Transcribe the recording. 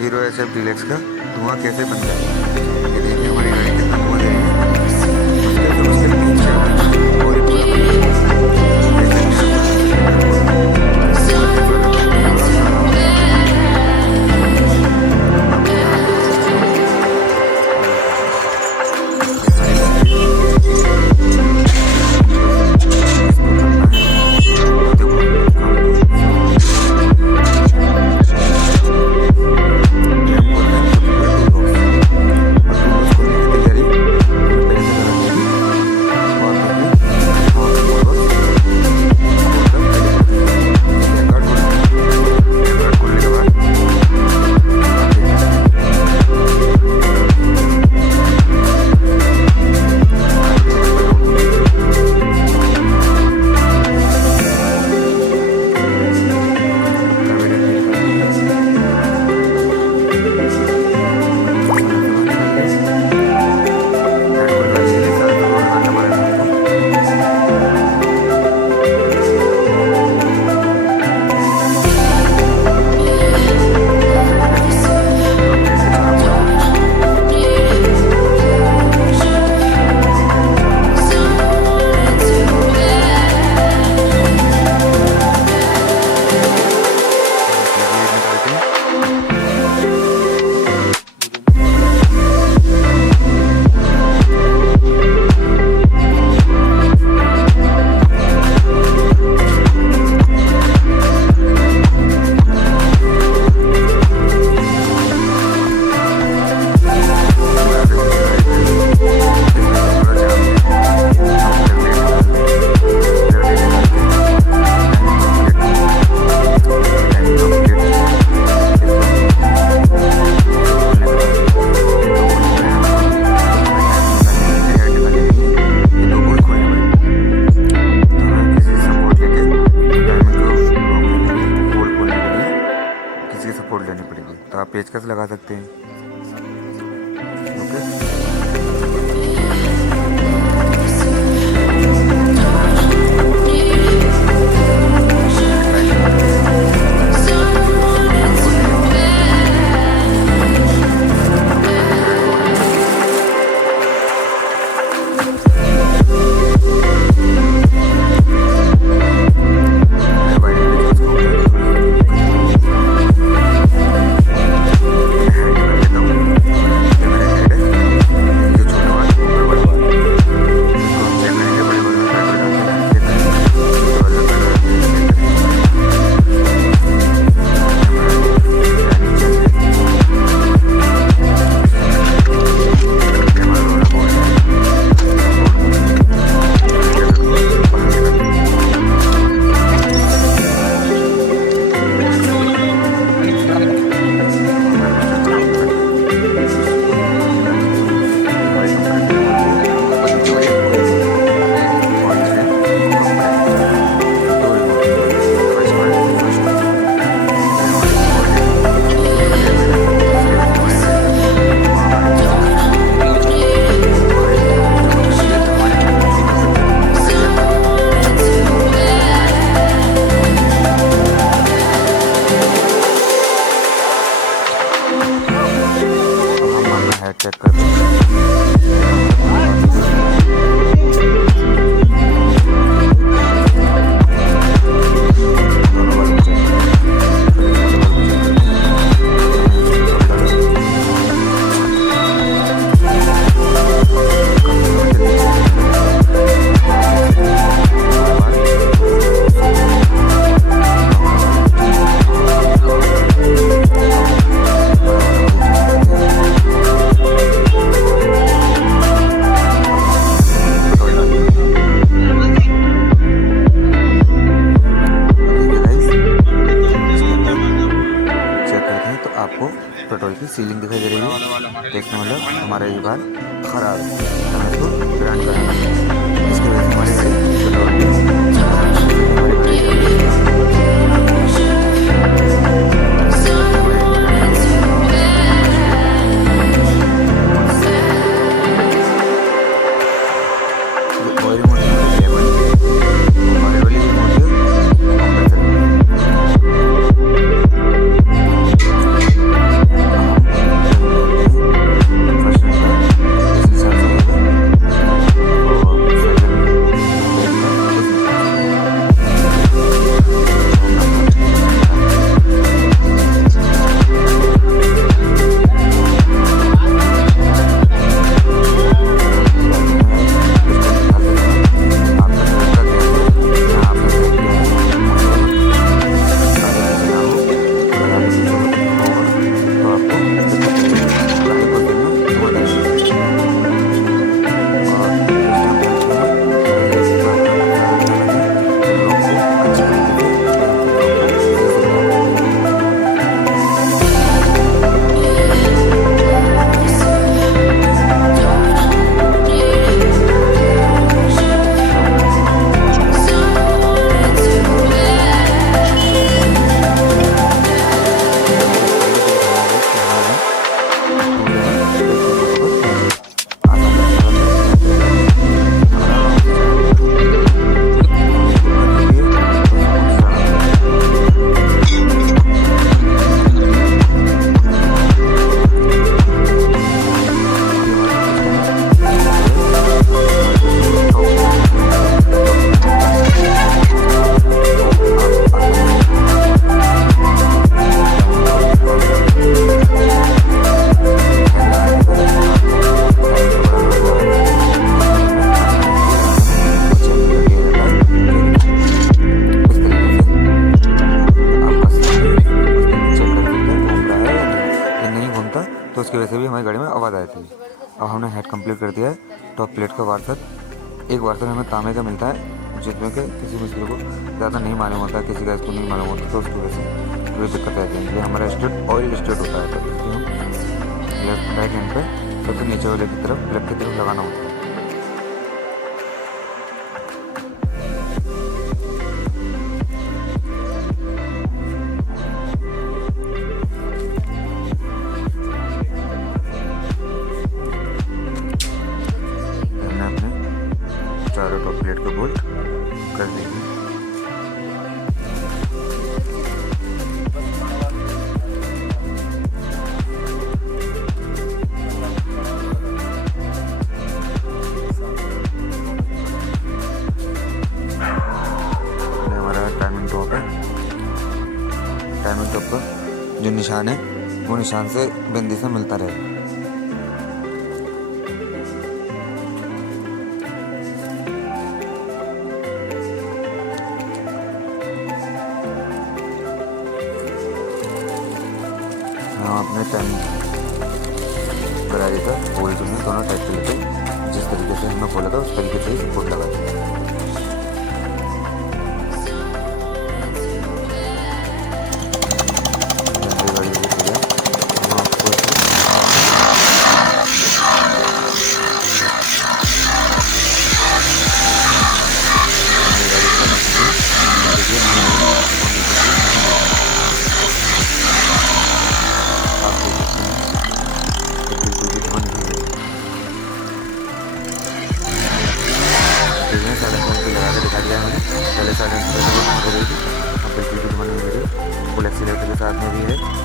Hero S F deluxe का धुआं कैसे बन गया। ये देखिए हमारी गाड़ी कितना धुआं दे रही है। उसके तो उसके पीछे चढ़ गया और ये पूरा बन गया। देख सकते हैं आप पीछे की तरफ और ये पूरा काला हो गया। आपको यहाँ पे देख सकता हूँ। ये हमारी गाड़ी है। इसको करना है और देखो काम को तो आप पेचकस लगा सकते हैं। ओके। चेक कर पेट्रोल की सीलिंग दिखाई दे रही है। देखने मतलब हमारा ये बार खराब है, हमें इसको ब्रांड कराना है। इसकी वजह से हमारी गाड़ी पेट्रोल तो उसकी वजह से भी हमारी गाड़ी में आवाज़ आई थी। अब हमने हेड कंप्लीट कर दिया है। टॉप प्लेट का वार्सर, एक वार्सर हमें तांबे का मिलता है, जिसमें कि किसी मिस्त्री को ज़्यादा नहीं मालूम होता, किसी का इसको नहीं मालूम होता, तो उसकी वजह से थोड़ी दिक्कत आती है। ये हमारा स्टेट ऑयल स्टेट होता है, तो इसलिए हम लेफ्ट राइट हैंड पे सबसे नीचे वाले की तरफ प्लग की तरफ लगाना होता है। चारों टॉप प्लेट को बोल्ट कर देंगे। हमारा टाइमिंग टॉप है, टाइमिंग टॉप का जो निशान है वो निशान से बिंदी से मिलता रहे। हम अपने टाइम करारी का बोल्ट में दोनों टाइट कर लेते हैं, जिस तरीके से हमने बोला था उस तरीके से ही सपोर्ट लगा दें। पहले साइलेंसर हो रही थी, अब बिल्कुल भी धुआं नहीं हो रही, फुल एक्सीलेटर के साथ में भी है।